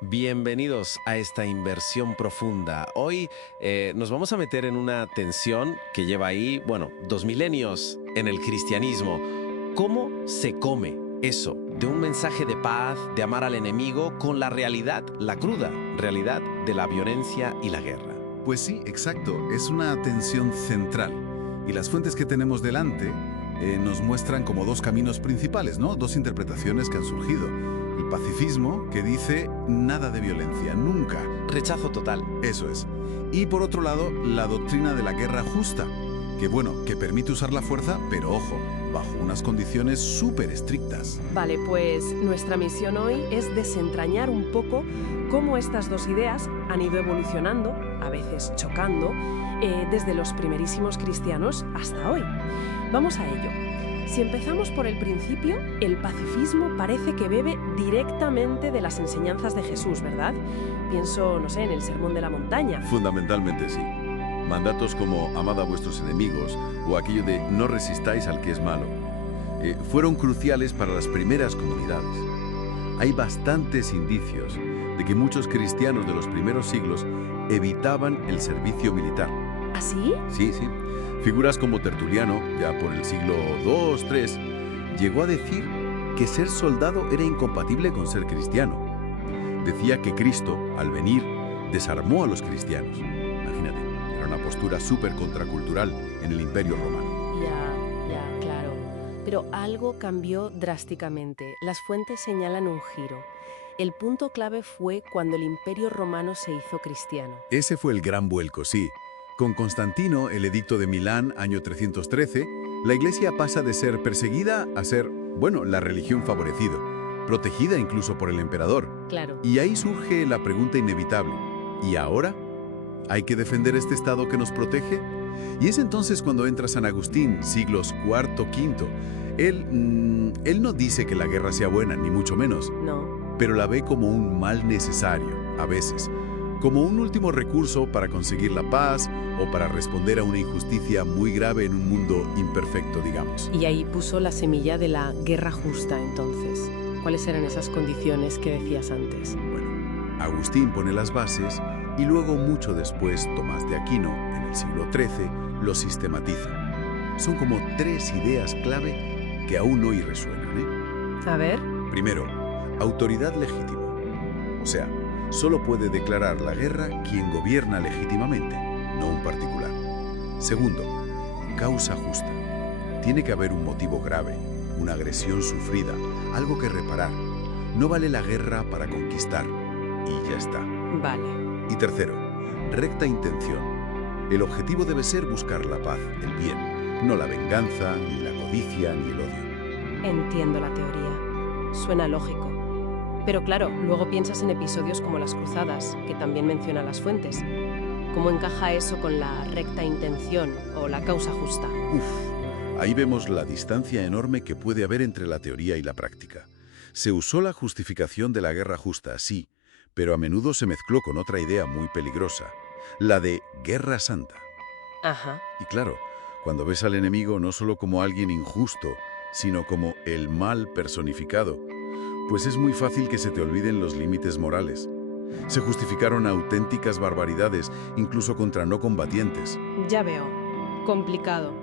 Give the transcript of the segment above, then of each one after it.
Bienvenidos a esta inversión profunda. Hoy nos vamos a meter en una tensión que lleva ahí, 2000 en el cristianismo. ¿Cómo se come eso de un mensaje de paz, de amar al enemigo, con la realidad, la cruda realidad de la violencia y la guerra? Pues sí, exacto. Es una tensión central. Y las fuentes que tenemos delante nos muestran como dos caminos principales, ¿no? Dos interpretaciones que han surgido. El pacifismo, que dice nada de violencia, nunca. Rechazo total. Eso es. Y por otro lado, la doctrina de la guerra justa, que permite usar la fuerza, pero ojo, bajo unas condiciones súper estrictas. Vale, pues nuestra misión hoy es desentrañar un poco cómo estas dos ideas han ido evolucionando, a veces chocando, desde los primerísimos cristianos hasta hoy. Vamos a ello. Si empezamos por el principio, el pacifismo parece que bebe directamente de las enseñanzas de Jesús, ¿verdad? Pienso, no sé, en el Sermón de la Montaña. Fundamentalmente sí. Mandatos como amad a vuestros enemigos o aquello de no resistáis al que es malo fueron cruciales para las primeras comunidades. Hay bastantes indicios de que muchos cristianos de los primeros siglos evitaban el servicio militar. ¿Ah, sí? Sí. Figuras como Tertuliano, ya por el siglo II, III, llegó a decir que ser soldado era incompatible con ser cristiano. Decía que Cristo, al venir, desarmó a los cristianos. Imagínate, era una postura súper contracultural en el Imperio Romano. Ya, claro. Pero algo cambió drásticamente. Las fuentes señalan un giro. El punto clave fue cuando el Imperio Romano se hizo cristiano. Ese fue el gran vuelco, sí. Con Constantino, el edicto de Milán, año 313, la Iglesia pasa de ser perseguida a ser, la religión favorecida, protegida incluso por el emperador. Claro. Y ahí surge la pregunta inevitable. ¿Y ahora? ¿Hay que defender este Estado que nos protege? Y es entonces cuando entra San Agustín, siglos IV, V. Él no dice que la guerra sea buena, ni mucho menos. No. Pero la ve como un mal necesario, a veces. Como un último recurso para conseguir la paz o para responder a una injusticia muy grave en un mundo imperfecto, digamos. Y ahí puso la semilla de la guerra justa, entonces. ¿Cuáles eran esas condiciones que decías antes? Bueno, Agustín pone las bases y luego, mucho después, Tomás de Aquino, en el siglo XIII, lo sistematiza. Son como tres ideas clave que aún hoy resuenan, A ver. Primero, autoridad legítima. O sea, solo puede declarar la guerra quien gobierna legítimamente, no un particular. Segundo, causa justa. Tiene que haber un motivo grave, una agresión sufrida, algo que reparar. No vale la guerra para conquistar, y ya está. Vale. Y tercero, recta intención. El objetivo debe ser buscar la paz, el bien, no la venganza, ni la codicia, ni el odio. Entiendo la teoría. Suena lógico. Pero claro, luego piensas en episodios como las cruzadas, que también menciona las fuentes. ¿Cómo encaja eso con la recta intención o la causa justa? Ahí vemos la distancia enorme que puede haber entre la teoría y la práctica. Se usó la justificación de la guerra justa, sí, pero a menudo se mezcló con otra idea muy peligrosa, la de guerra santa. Ajá. Y claro, cuando ves al enemigo no solo como alguien injusto, sino como el mal personificado, pues es muy fácil que se te olviden los límites morales. Se justificaron auténticas barbaridades, incluso contra no combatientes. Ya veo. Complicado.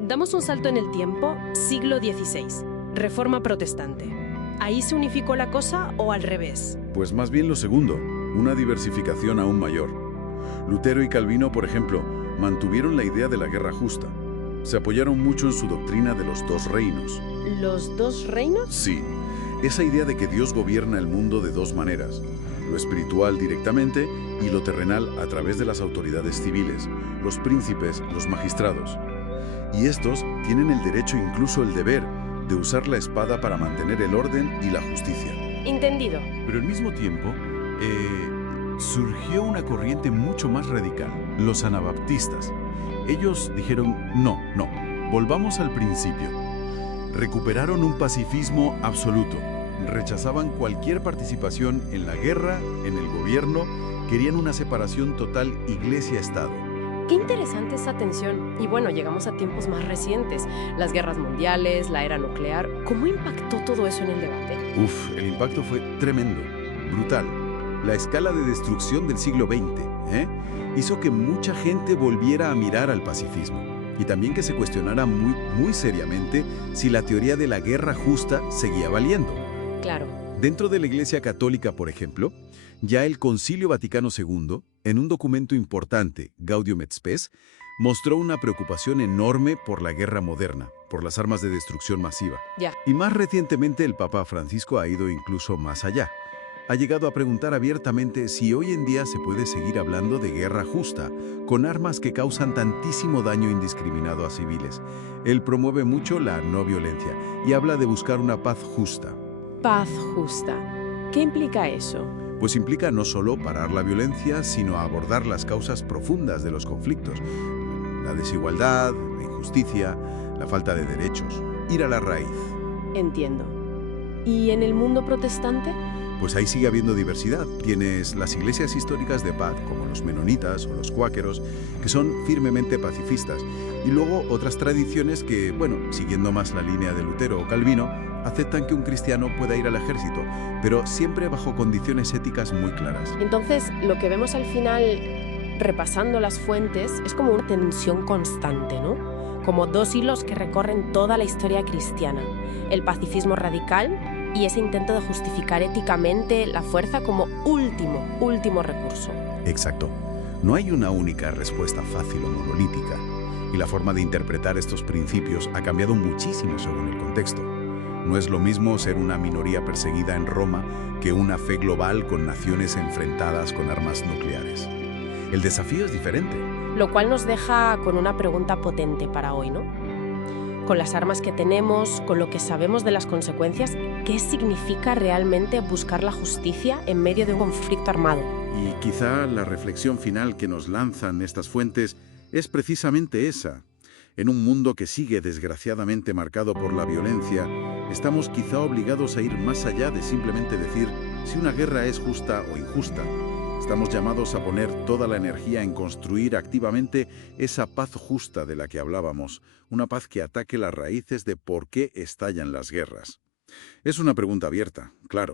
Damos un salto en el tiempo, siglo XVI, Reforma Protestante. ¿Ahí se unificó la cosa o al revés? Pues más bien lo segundo, una diversificación aún mayor. Lutero y Calvino, por ejemplo, mantuvieron la idea de la guerra justa. Se apoyaron mucho en su doctrina de los dos reinos. ¿Los dos reinos? Sí, esa idea de que Dios gobierna el mundo de dos maneras, lo espiritual directamente y lo terrenal a través de las autoridades civiles, los príncipes, los magistrados. Y estos tienen el derecho, incluso el deber, de usar la espada para mantener el orden y la justicia. Entendido. Pero al mismo tiempo, surgió una corriente mucho más radical, los anabaptistas. Ellos dijeron, no, volvamos al principio. Recuperaron un pacifismo absoluto. Rechazaban cualquier participación en la guerra, en el gobierno, querían una separación total iglesia-estado. Qué interesante esa tensión. Y bueno, llegamos a tiempos más recientes. Las guerras mundiales, la era nuclear. ¿Cómo impactó todo eso en el debate? El impacto fue tremendo, brutal. la escala de destrucción del siglo XX, hizo que mucha gente volviera a mirar al pacifismo y también que se cuestionara muy seriamente si la teoría de la guerra justa seguía valiendo. Claro. Dentro de la Iglesia Católica, por ejemplo, ya el Concilio Vaticano II, en un documento importante, Gaudium et Spes, mostró una preocupación enorme por la guerra moderna, por las armas de destrucción masiva. Ya. Y más recientemente el Papa Francisco ha ido incluso más allá. Ha llegado a preguntar abiertamente si hoy en día se puede seguir hablando de guerra justa, con armas que causan tantísimo daño indiscriminado a civiles. Él promueve mucho la no violencia y habla de buscar una paz justa. Paz justa. ¿Qué implica eso? Pues implica no solo parar la violencia, sino abordar las causas profundas de los conflictos. La desigualdad, la injusticia, la falta de derechos. Ir a la raíz. Entiendo. ¿Y en el mundo protestante? Pues ahí sigue habiendo diversidad. Tienes las iglesias históricas de paz, como los menonitas o los cuáqueros, que son firmemente pacifistas. Y luego otras tradiciones que, siguiendo más la línea de Lutero o Calvino, aceptan que un cristiano pueda ir al ejército, pero siempre bajo condiciones éticas muy claras. Entonces, lo que vemos al final, repasando las fuentes, es como una tensión constante, ¿no? Como dos hilos que recorren toda la historia cristiana. El pacifismo radical y ese intento de justificar éticamente la fuerza como último recurso. Exacto. No hay una única respuesta fácil o monolítica, y la forma de interpretar estos principios ha cambiado muchísimo según el contexto. No es lo mismo ser una minoría perseguida en Roma que una fe global con naciones enfrentadas con armas nucleares. El desafío es diferente. Lo cual nos deja con una pregunta potente para hoy, ¿no? Con las armas que tenemos, con lo que sabemos de las consecuencias, ¿qué significa realmente buscar la justicia en medio de un conflicto armado? Y quizá la reflexión final que nos lanzan estas fuentes es precisamente esa. En un mundo que sigue desgraciadamente marcado por la violencia, estamos quizá obligados a ir más allá de simplemente decir si una guerra es justa o injusta. Estamos llamados a poner toda la energía en construir activamente esa paz justa de la que hablábamos, una paz que ataque las raíces de por qué estallan las guerras. Es una pregunta abierta, claro,